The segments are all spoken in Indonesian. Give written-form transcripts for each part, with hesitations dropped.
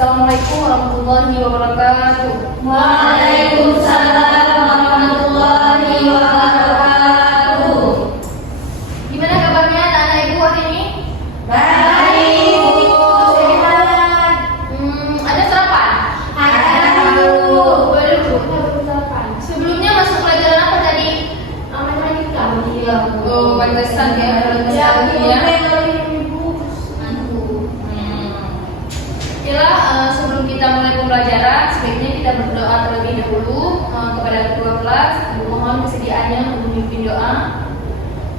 Assalamualaikum warahmatullahi wabarakatuh. Waalaikumsalam warahmatullahi wabarakatuh. Gimana kabarnya anak-anak ibu hari ini? Baik. Sehat. Ada sarapan? Ada. Baru sarapan. Sebelumnya masuk pelajaran apa tadi? Oh, pantesan ya. Sebelum kita mulai pembelajaran, sebaiknya kita berdoa terlebih dahulu kepada ketua kelas. Mohon kesediaannya untuk memimpin doa.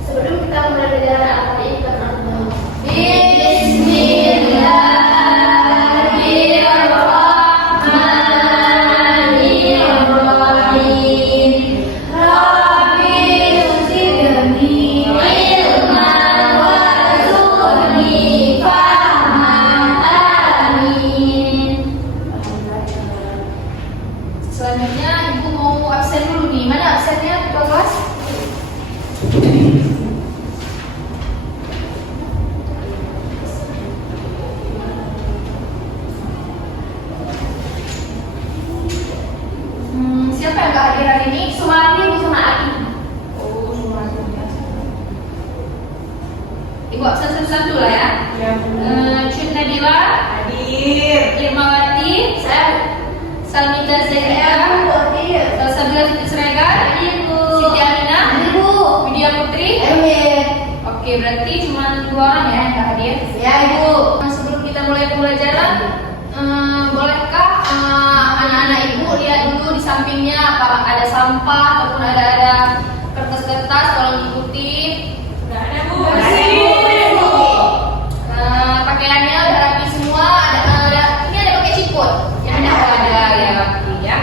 Sebelum kita mulai pelajaran apa ini kita berdoa. Bismillahirrahmanirrahim. Rabbi zidni ilman warzuqni fahman. Amin. Selanjutnya ibu mau absen dulu nih. Mana absennya ketua kelas? Siapa yang gak hadir hari ini? Sumarni, Bu sama Adi. Oh, Sumarni. Ibu absen satu-satu lah ya. Cut Nadila, Hadir. Irmawati, saya, Salmita Zahira, Sabila Siti Siregar, Siti Aminah, Widya Putri. Oke, berarti cuma 2 orang ya yang gak hadir. Ya, Ibu. Sebelum kita mulai pembelajaran, bolehkah anak-anak ibu lihat dulu di sampingnya apakah ada sampah ataupun ada kertas-kertas, tolong ikuti. Enggak ada, Bu. Pakaiannya udah rapi semua. Ini ada pakai siput. Ya ada ya rapi ya.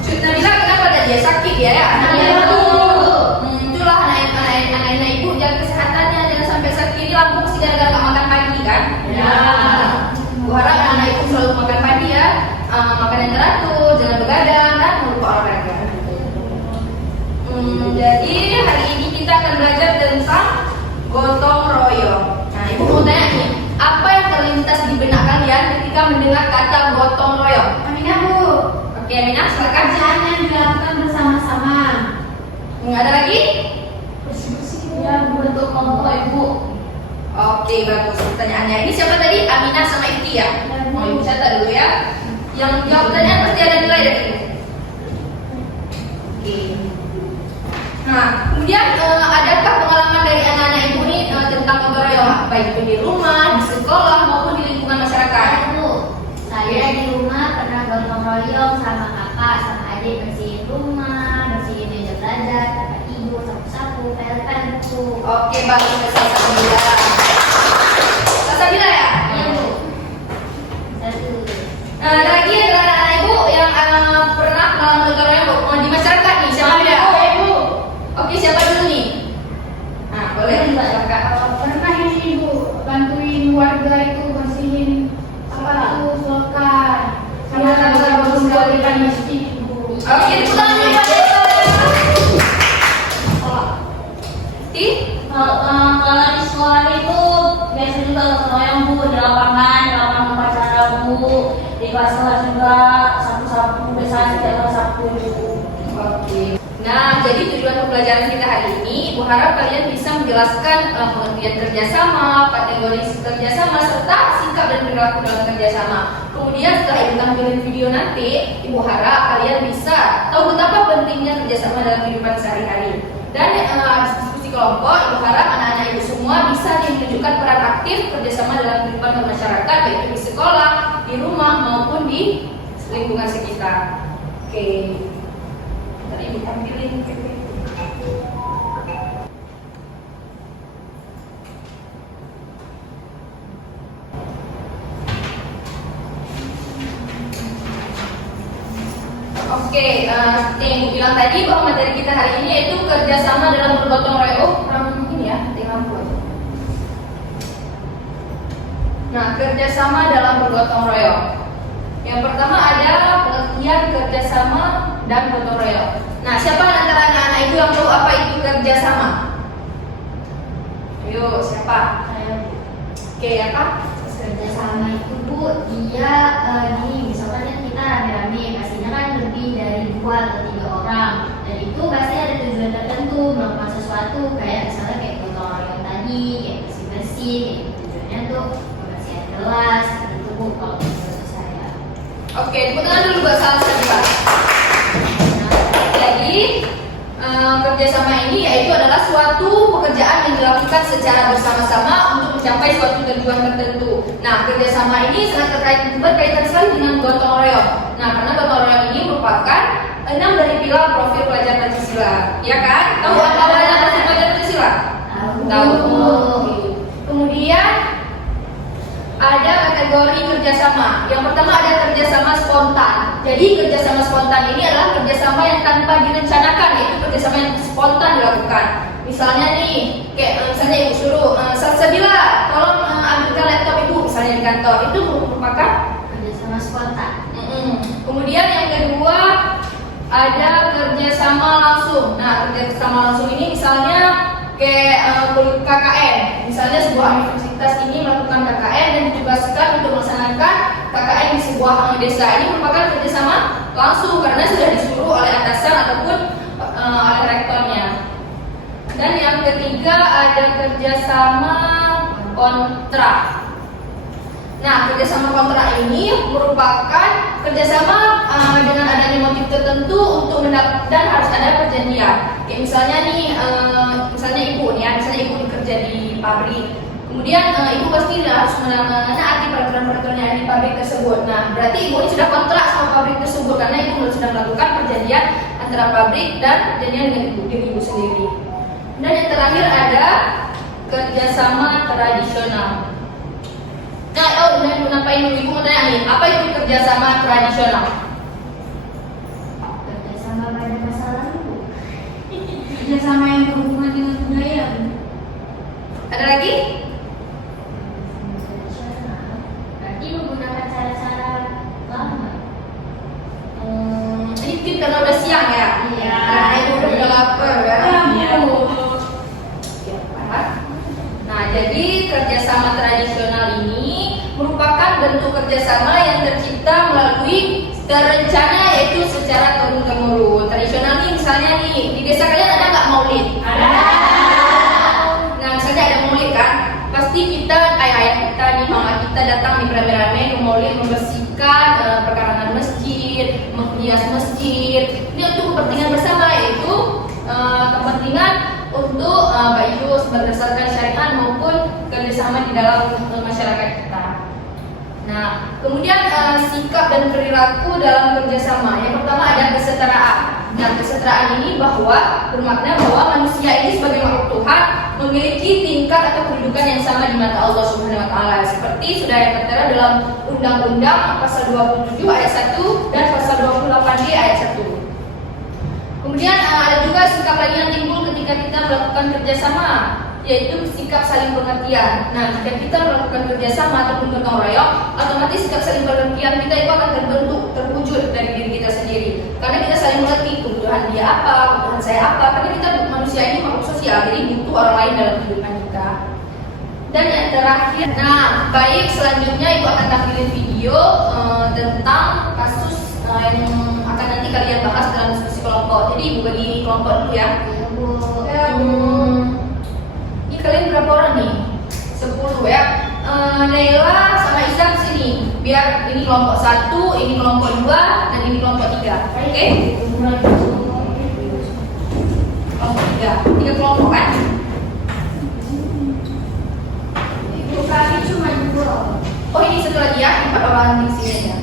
Cut Nabila kenapa dia sakit ya? Itulah anak-anak ibu jaga kesehatannya, jangan sampai sakit. Ini lampu pasti gara-gara gak makan pagi kan? Ya. Bu harap anak ibu selalu makan pagi ya, makan yang teratur, jangan begadang dan lupa olahraga. Jadi hari ini kita akan belajar tentang gotong royong. Nah, ibu mau tanya nih, apa yang terlintas di benak kalian ketika mendengar kata gotong royong? Aminah, Bu. Oke, Aminah, silakan. Kerjaan yang dilakukan bersama-sama. Ada lagi? Bersih-bersih ya, bentuk kelompok Ibu. Oke, bagus. Pertanyaannya ini siapa tadi? Aminah sama Ifti ya? Oh, ibu catat dulu ya. Yang jawab pertanyaan pasti ada nilai dari ibu. Oke. Nah, kemudian adakah pengalaman dari anak-anak ibu nih tentang gotong royong? Baik itu di rumah, di sekolah maupun di lingkungan masyarakat. Bu, saya di rumah pernah gotong royong sama kakak sama adik bersihin rumah, bersihin meja belajar, tempat tidur, sapu-sapu, pel-pel, buku. Oke, bagus. Salsabila. Salsabila ya? Iya, Bu. Satu. Nah, ada lagi adalah anak ibu yang pernah melakukan gotong royong di masyarakat nih. Siapa Ada, dulu? Ibu. Oke, siapa dulu nih? Nah, boleh Mbak Kakak. Pernah ini Ibu bantuin warga itu bersihin apa itu selokan sama tangga miskin Ibu. Oke, tepuk tangan dulu Pak Desa. Ti? Kalau di sekolah itu biasa juga gotong royong, Bu, di lapangan upacara, Bu, di kelas juga sapu-sapu, biasanya setiap kelas sapu, Bu. Oke. Nah, jadi tujuan pembelajaran kita hari ini, Ibu harap kalian bisa menjelaskan pengertian kerjasama, kategori kerjasama, serta sikap dan perilaku dalam kerjasama. Kemudian setelah Ibu tampilin video nanti, Ibu harap kalian bisa tahu betapa pentingnya kerjasama dalam kehidupan sehari-hari. Dan diskusi kelompok, Ibu harap anak-anak Ibu semua bisa menunjukkan peran aktif kerjasama dalam kehidupan bermasyarakat, baik itu di sekolah, di rumah maupun di lingkungan sekitar. Oke. Tadi Ibu tampilin. Oke, seperti yang Ibu bilang tadi bahwa materi kita hari ini yaitu kerjasama dalam bergotong royong. Ini ya, lampu aja. Nah, kerjasama dalam bergotong royong. Yang pertama ada pengertian kerjasama dan gotong royong. Nah, siapa antara anak-anak itu yang tahu apa itu kerjasama? Ayo, siapa? Saya Oke ya Kak? Kerjasama itu Bu, dia gini, misalkan kan kita rame-rame, pastinya kan lebih dari 2 atau 3 orang, dan itu pasti ada tujuan tertentu melakukan sesuatu, kayak misalnya kayak gotong royong tadi, kayak bersih-bersih, kayak gitu. Tujuannya tuh membersihkan kelas, gitu Bu kalau menurut saya. Oke, tepuk tangan dulu buat salah satu Kak. Jadi kerjasama ini yaitu adalah suatu pekerjaan yang dilakukan secara bersama-sama untuk mencapai suatu tujuan tertentu. Nah, kerjasama ini sangat berkaitan sekali dengan gotong royong. Nah, karena gotong royong ini merupakan 6 dari pilar profil pelajar Pancasila, ya kan? Tahu apa profil pelajar Pancasila? Tahu. Kemudian ada kategori kerjasama. Yang pertama ada kerjasama spontan. Jadi kerjasama spontan ini adalah kerjasama yang tanpa direncanakan, yaitu kerjasama yang spontan dilakukan. Misalnya nih, kayak misalnya ibu suruh, Salsabila, tolong ambilkan laptop ibu, misalnya di kantor, itu merupakan Kerjasama spontan. Kemudian yang kedua ada kerjasama langsung. Nah, kerjasama langsung ini misalnya kayak KKN. Misalnya sebuah universitas ini melakukan KKN dan ditugaskan untuk melaksanakan KKN di sebuah desa. Ini merupakan kerjasama langsung karena sudah disuruh oleh atasan ataupun oleh rektornya. Dan yang ketiga ada kerjasama kontrak. Nah, kerjasama kontrak ini merupakan kerjasama dengan adanya motif tertentu untuk dan harus ada perjanjian. Kayak misalnya nih, misalnya ibu nih ya, misalnya ibu bekerja di pabrik. Kemudian ibu pasti harus menaati peraturan-peraturan yang ada di pabrik tersebut. Nah, berarti ibu ini sudah kontrak sama pabrik tersebut karena ibu sudah melakukan perjanjian antara pabrik dan perjanjian dengan ibu sendiri. Dan yang terakhir ada kerjasama tradisional. Nah, ngapain ibu mau tanya nih, apa itu kerjasama tradisional? Kerjasama pada masa lalu. Kerjasama yang berhubungan dengan budaya. Ada lagi? Tradisional. Berarti menggunakan cara-cara lama. Ini mungkin karena udah siang ya? Iya. Karena ibu udah lapar kan? Iya. Nah, jadi kerjasama tradisional ini merupakan bentuk kerjasama yang tercipta melalui terencana, yaitu secara turun-temurun. Tradisional nih, misalnya nih di desa kalian ada nggak maulid? Ada. Nah, misalnya ada maulid kan, pasti kita ayah kita nih, mama kita datang nih beramai-ramai ke maulid, membersihkan perkarangan masjid, menghias masjid. Ini untuk kepentingan bersama, yaitu kepentingan untuk baik itu berdasarkan syariat maupun kerjasama di dalam masyarakat kita. Nah, kemudian sikap dan perilaku dalam kerjasama. Yang pertama ada kesetaraan. Nah, kesetaraan ini bermakna bahwa manusia ini sebagai makhluk Tuhan memiliki tingkat atau kedudukan yang sama di mata Allah Subhanahu Wa Taala. Seperti sudah yang tertera dalam Undang-Undang Pasal 27 ayat 1 dan Pasal 28D ayat 1. Kemudian ada juga sikap lagi yang timbul ketika kita melakukan kerjasama, yaitu sikap saling pengertian. Nah, jika kita melakukan kerjasama ataupun gotong royong, otomatis sikap saling pengertian kita itu akan terwujud dari diri kita sendiri. Karena kita saling mengerti kebutuhan dia apa, kebutuhan saya apa. Karena kita manusia ini makhluk sosial, jadi butuh orang lain dalam kehidupan kita. Dan yang terakhir, nah baik selanjutnya ibu akan tampilin video tentang kasus yang akan nanti kalian bahas dalam diskusi kelompok. Jadi ibu bagi kelompok dulu ya. Ini kalian berapa orang nih? 10 ya. Naila sama Isam sini. Biar ini kelompok 1, ini kelompok 2, dan ini kelompok 3. Oke? Kelompok 3. 3 kelompok kan? Ibu kami cuma 2. Oh, ini satu lagi ya, 4 orang di sini ya.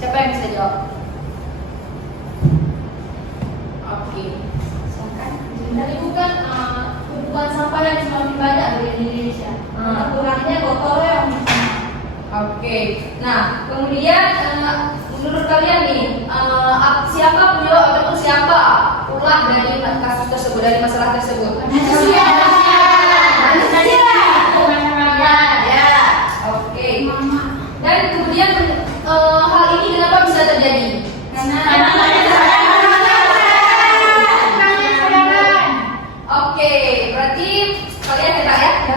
Siapa yang bisa jawab? Oke. Silakan. Dari bukan tumpukan sampah yang semakin banyak di Indonesia. Kurangnya gotong royong. Oke. Nah, kemudian menurut kalian nih, siapa penyebab ataupun siapa ulah dari kasus tersebut, dari masalah tersebut? Manusia. Ya. Oke. Dan kemudian hal ini kenapa bisa terjadi? Oke, berarti kalian hebat ya?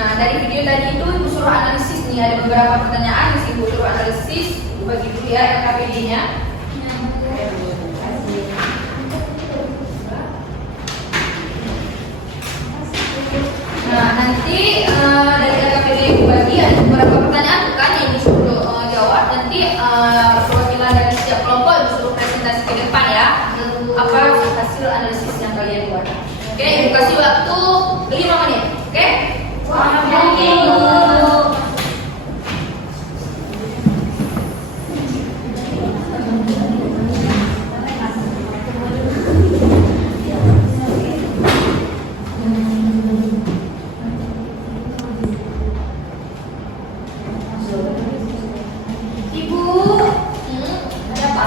Nah, dari video tadi itu Ibu suruh analisis nih, ada beberapa pertanyaan mesti Ibu suruh analisis. Ibu bagi dulu ya LKPD-nya. Nah, nanti dari LKPD Ibu bagi ada beberapa pertanyaan bukan yang disuruh jawab. Nanti perwakilan dari setiap kelompok Ibu suruh presentasi ke depan ya. Apa hasil analisis yang kalian buat? Oke, Ibu kasih waktu 5 menit. Oke? Ada apa?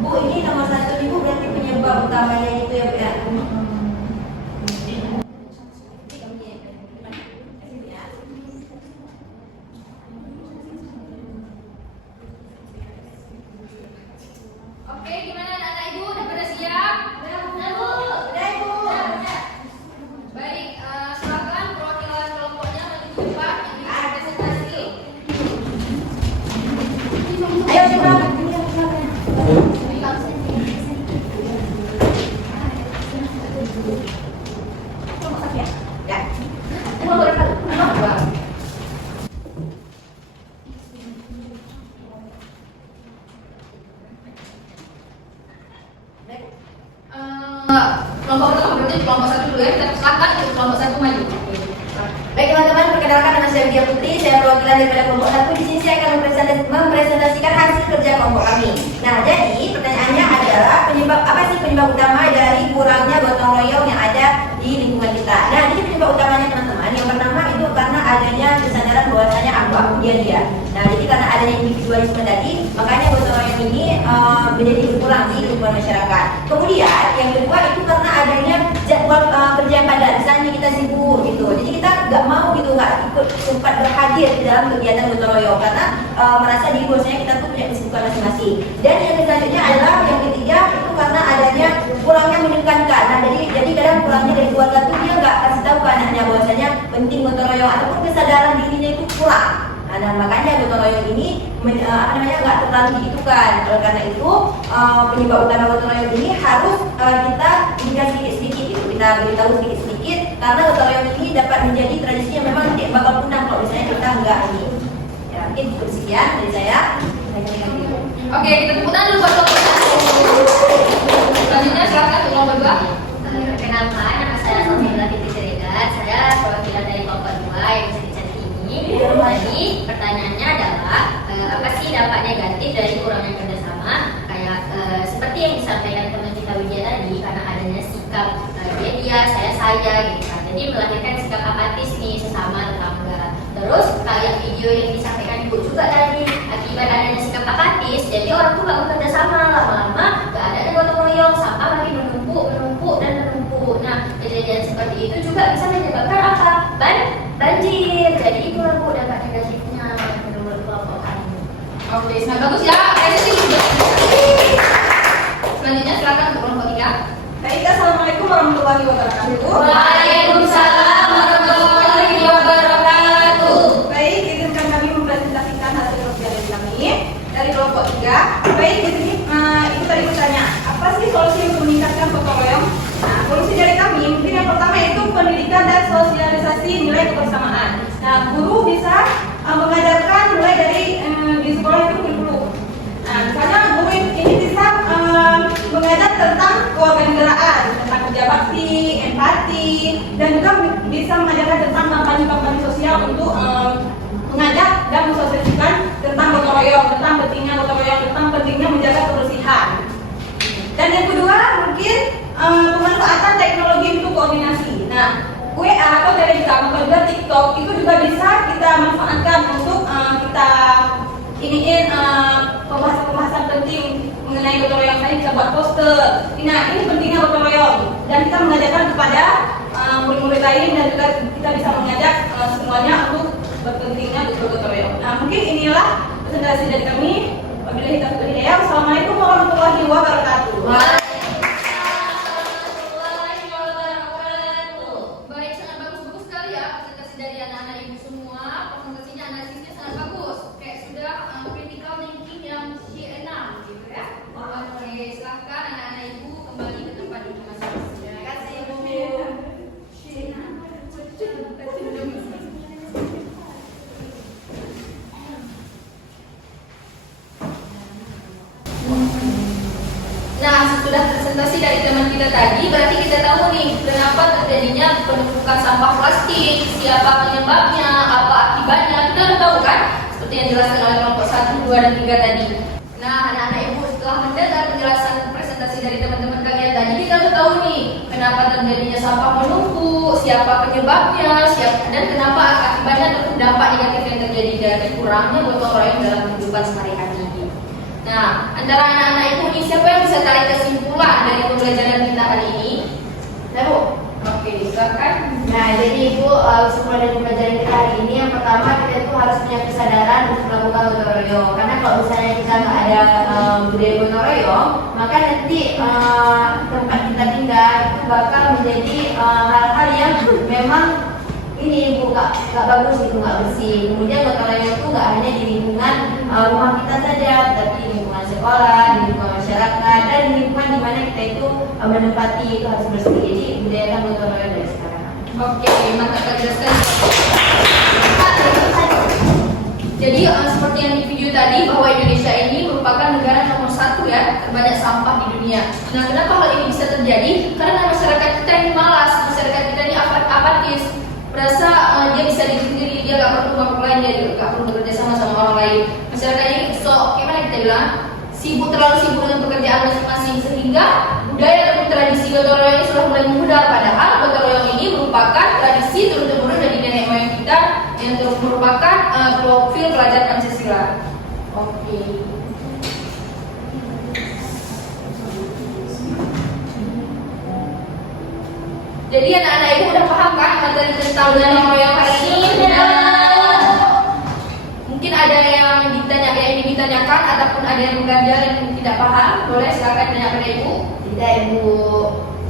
Bu, ini nomor 1 nih Bu, berarti penyebab utamanya itu ya Bu ya? Oke, gimana anak-anak Ibu? Udah pada siap? Udah Ibu. Baik, silakan perwakilan kelompoknya maju ke depan yang presentasi. Ayo coba. Ya. Kelompok pertama berarti kelompok 1 dulu ya. Kita silakan untuk kelompok 1 maju. Baik teman-teman, perkenalkan nama saya Widya Putri, saya perwakilan daripada kelompok 1. Di sini saya akan mempresentasikan hasil kerja kelompok kami. Nah, jadi pertanyaannya adalah apa sih penyebab utama dari kurangnya gotong royong yang ada di lingkungan kita? Nah, jadi penyebab utamanya teman-teman, yang pertama itu karena adanya kesadaran bahwasanya aku dia. Nah, jadi karena adanya individualisme tadi, makanya gotong royong ini menjadi berkurang di lingkungan masyarakat. Kemudian yang kedua itu karena adanya jadwal kerja yang padat, misalnya kita sibuk gitu, jadi kita nggak mau gitu, nggak ikut sempat berhadir di dalam kegiatan gotong royong karena merasa diri bahwasanya kita tuh punya kesibukan masing-masing. Dan yang selanjutnya adalah yang ketiga itu karena adanya kurangnya menekankan. Nah, jadi kadang kurangnya dari keluarga tuh dia nggak kasih tahu ke anaknya bahwasanya penting gotong royong ataupun kesadaran dirinya itu kurang. Nah, makanya gotong royong ini nggak terlalu dihitungkan. Oleh karena itu penyebab utama gotong royong ini harus kita berikan sedikit-sedikit itu, kita beritahu sedikit-sedikit karena gotong royong ini dapat menjadi tradisi yang memang tidak bakal punah kalau misalnya kita enggak ini. Ya, mungkin cukup sekian dari saya. Oke, kita tepuk tangan dulu buat kelompok 1. Selanjutnya silakan untuk kelompok 2. Perkenalkan, nama saya Sofia Fitri Serigan. Saya perwakilan dari kelompok 2 yang bisa dicatat ini. Jadi pertanyaannya adalah apa sih dampak negatif dari kurangnya kerjasama? Kayak seperti yang disampaikan teman kita Widya tadi, karena adanya sikap dia, saya gitu kan. Jadi melahirkan sikap apatis nih sesama tetangga. Terus kayak video yang disampaikan Ibu juga tadi, akibat adanya sikap apatis, jadi orang tuh gak bekerja sama, lama-lama gak ada gotong royong, sampah lagi menumpuk dan menumpuk. Nah, kejadian seperti itu juga bisa menyebabkan apa? Banjir. Jadi itulah Bu dampak negatif Bagus ya, kayaknya sih sudah. Selanjutnya silakan untuk kelompok 3. Baik, assalamualaikum warahmatullahi wabarakatuh. Waalaikumsalam warahmatullahi wabarakatuh. Baik, izinkan kami mempresentasikan hasil kerja kami dari kelompok 3. Baik, di sini itu tadi bertanya, apa sih solusi untuk meningkatkan gotong royong? Nah, solusi dari kami mungkin yang pertama itu pendidikan dan sosialisasi nilai kebersamaan. Nah, guru bisa mengajarkan mulai dari di sekolah itu kurikulum. Nah, misalnya guru ini bisa mengajar tentang kewarganegaraan, tentang kerja bakti, empati, dan juga bisa mengajarkan tentang kampanye-kampanye sosial untuk mengajak dan mensosialisasikan tentang gotong royong, tentang pentingnya gotong royong, tentang pentingnya menjaga kebersihan. Dan yang kedua mungkin pemanfaatan teknologi untuk koordinasi. Nah, WA atau Telegram atau juga TikTok itu juga bisa kita manfaatkan untuk kita iniin pembahasan penting mengenai gotong royong. Tadi kita buat poster. Nah, ini pentingnya gotong royong dan kita mengajarkan kepada murid-murid lain dan juga kita bisa mengajak semuanya untuk berpentingnya gotong royong. Nah, mungkin inilah presentasi dari kami. Wabillahi taufiq wal hidayah. Wassalamualaikum warahmatullahi wabarakatuh. Baik, sangat bagus sekali ya presentasi dari anak-anak ibu semua. Presentasinya, analisisnya sangat bagus. Kayak sudah critical thinking yang C6 gitu ya. Oke, silakan anak-anak ibu kembali ke tempat duduk masing-masing. Terima kasih ibu. Nah, setelah presentasi dari teman kita tadi, berarti kita tahu nih kenapa terjadinya penumpukan sampah plastik, siapa penyebabnya, apa akibatnya, kita udah tahu kan? Seperti yang dijelaskan oleh kelompok 1, 2, dan 3 tadi. Nah, anak-anak ibu setelah mendengar penjelasan presentasi dari teman-teman kalian tadi, kita udah tahu nih kenapa terjadinya sampah menumpuk, siapa penyebabnya, dan kenapa akibatnya ataupun dampak negatif yang terjadi dari kurangnya gotong royong dalam kehidupan sehari-hari. Nah, antara anak-anak ibu ini siapa yang bisa tarik kesimpulan dari pembelajaran kita hari ini? Nah, Bu. Oke, silakan. Nah, jadi Ibu, kesimpulan dari pembelajaran kita hari ini yang pertama kita tuh harus punya kesadaran untuk melakukan gotong royong. Karena kalau misalnya kita nggak ada budaya gotong royong, maka nanti tempat kita tinggal itu bakal menjadi hal-hal yang memang ini Bu nggak bagus gitu, nggak bersih. Kemudian gotong royong itu nggak hanya di lingkungan rumah kita saja, tapi di lingkungan sekolah, di lingkungan masyarakat, dan di lingkungan di mana kita itu menempati itu harus bersih. Jadi budayakan gotong royong dari sekarang. Oke, mantap Kak jelaskan. Jadi seperti yang di video tadi bahwa Indonesia ini merupakan negara nomor 1 ya terbanyak sampah di dunia. Nah, kenapa hal ini bisa terjadi? Karena masyarakat kita ini malas, masyarakat kita ini apatis, merasa dia bisa diri sendiri, dia nggak perlu makhluk lain, dia nggak perlu bekerja sama orang lain. Masyarakat ini gimana kita bilang, terlalu sibuk dengan pekerjaan masing-masing, sehingga budaya dan tradisi gotong royong ini sudah mulai memudar. Padahal gotong royong ini merupakan tradisi turun-temurun dari nenek moyang kita yang merupakan profil pelajar Pancasila. Oke. Jadi anak-anak ibu udah paham kan materi tentang gotong royong hari ini? Mungkin ada yang ditanyakan ataupun ada yang mengganjal yang tidak paham, boleh silakan tanyakan ibu. Tidak Ibu.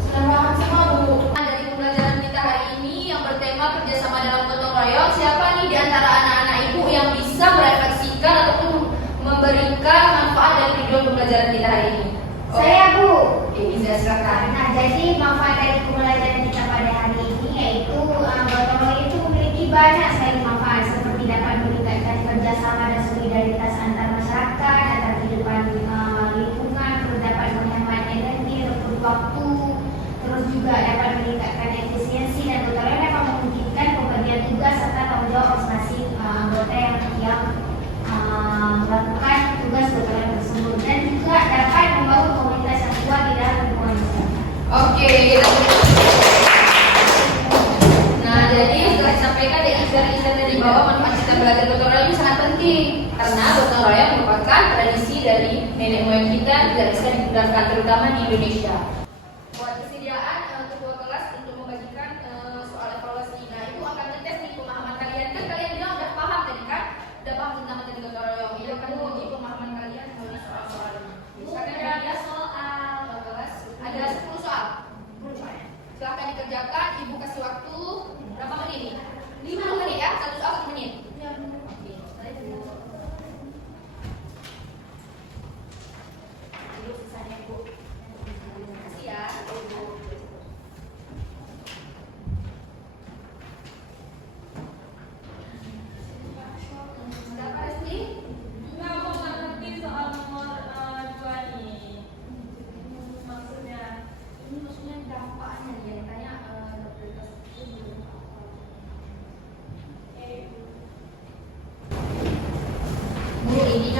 Sudah paham semua Bu. Dari pembelajaran kita hari ini yang bertema kerjasama dalam gotong royong, siapa nih di antara anak-anak ibu yang bisa merefleksikan ataupun memberikan manfaat dari video pembelajaran kita hari ini? Saya Bu. Oke, bisa silakan. Nah, jadi manfaat dari pembelajaran kita pada hari ini yaitu gotong royong itu memiliki banyak sekali manfaat, seperti dapat meningkatkan kerjasama dan solidaritas antar masyarakat, antar kehidupan lingkungan, terus dapat menghemat energi, rekrut waktu, terus juga dapat meningkatkan efisiensi, dan gotong royong dapat memungkinkan pembagian tugas serta tanggung jawab masing-masing anggota yang melakukan tugas gotong royong tersebut, dan juga dapat membangun komunitas yang kuat di dalam lingkungan masyarakat. Oke, nah jadi setelah disampaikan dari bawah manfaat kita belajar gotong royong ini sangat penting karena gotong royong merupakan tradisi dari nenek moyang kita tidak bisa digunakan terutama di Indonesia. Buat kesediaan ketua kelas untuk membagikan soal evaluasi. Nah itu akan ngetes nih pemahaman kalian. Kan kalian bilang udah paham tadi kan, udah paham tentang materi gotong royong. Ini akan menguji pemahaman kalian.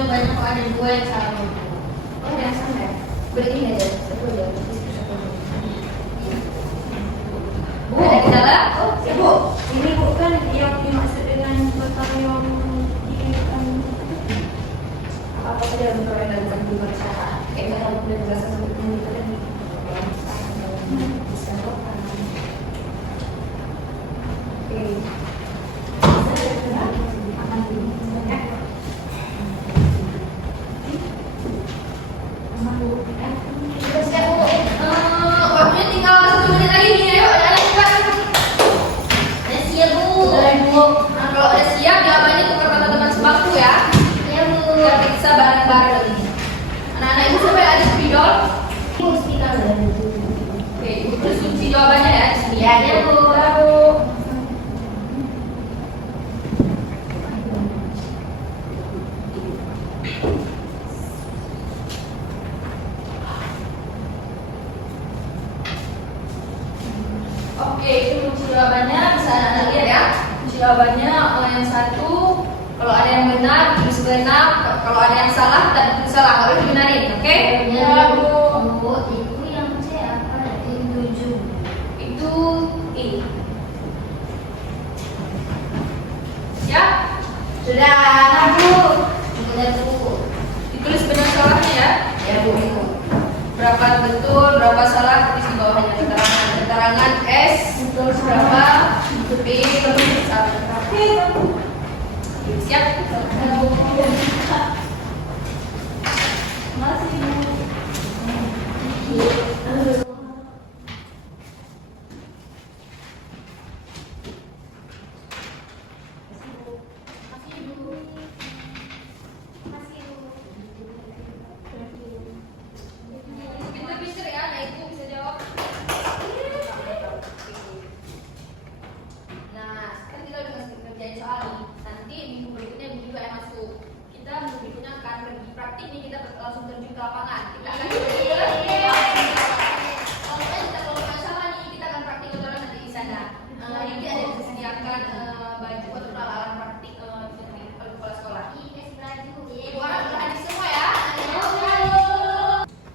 jawabannya kok ada 2 yang salah. Oh, yang sama ya? Beri aja, satu aja. Bu, ada kendala? Oh, ya Bu, ini Bu kan yang dimaksud dengan gotong royong Apa saja bentuk yang dilakukan di masyarakat? Kayak misalnya udah jelasan sampai ini tadi. Bisa kok. Oke. Sudah siap Bu? Waktunya tinggal 1 menit lagi nih, ayo anak-anak cepat. Udah siap Bu. Nah, kalau udah siap jawabannya tukar teman-teman sebangku ya. Iya Bu. Biar bisa bareng-bareng ini. Anak-anak ibu sampai ada spidol. Bu, speaker. Oke, ibu terus kunci jawabannya ya di sini. Ya, Iya Bu. Oke, itu kunci jawabannya bisa anak-anak lihat ya. Kunci jawabannya yang satu, kalau ada yang benar tulis benar, kalau ada yang salah kita tulis salah, harus dibenarin, oke? Iya Bu. Bu, itu yang C apa? Yang 7. Itu I. Siap? Sudah. Bu. Udah Bu. Ditulis benar salahnya ya. Ya Bu. Berapa betul, berapa salah tulis di bawahnya keterangan. Keterangan S berapa, B satu. Siap? Masih Bu. Pinter-pinter ya, nah ibu bisa jawab. Nah, sekarang kita udah ngerjain soal nih. Nanti minggu berikutnya minggu juga yang masuk. Kita minggu berikutnya akan pergi praktik nih, kita langsung terjun ke lapangan. Kita akan kalau kita kelompok sama nih, kita akan praktik kotoran nanti di sana. Nanti ada disediakan baju atau alat praktik di kepala sekolah. Ibu orang adik semua ya.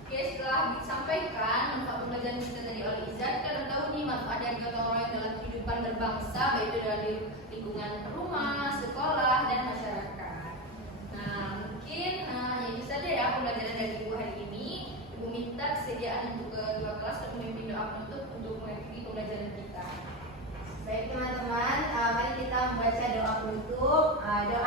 Oke, setelah disampaikan manfaat pembelajaran kita dari oleh Izzat, kita udah tahu nih manfaat dari gotong royong dalam kehidupan berbangsa, baik itu dari lingkungan rumah, sekolah, dan masyarakat. Nah, mungkin itu saja ya pembelajaran dari Ibu hari ini. Ibu minta kesediaan untuk kedua kelas dan memimpin doa penutup untuk mengakhiri pembelajaran kita. Baik teman-teman, mari kita membaca doa penutup. Doa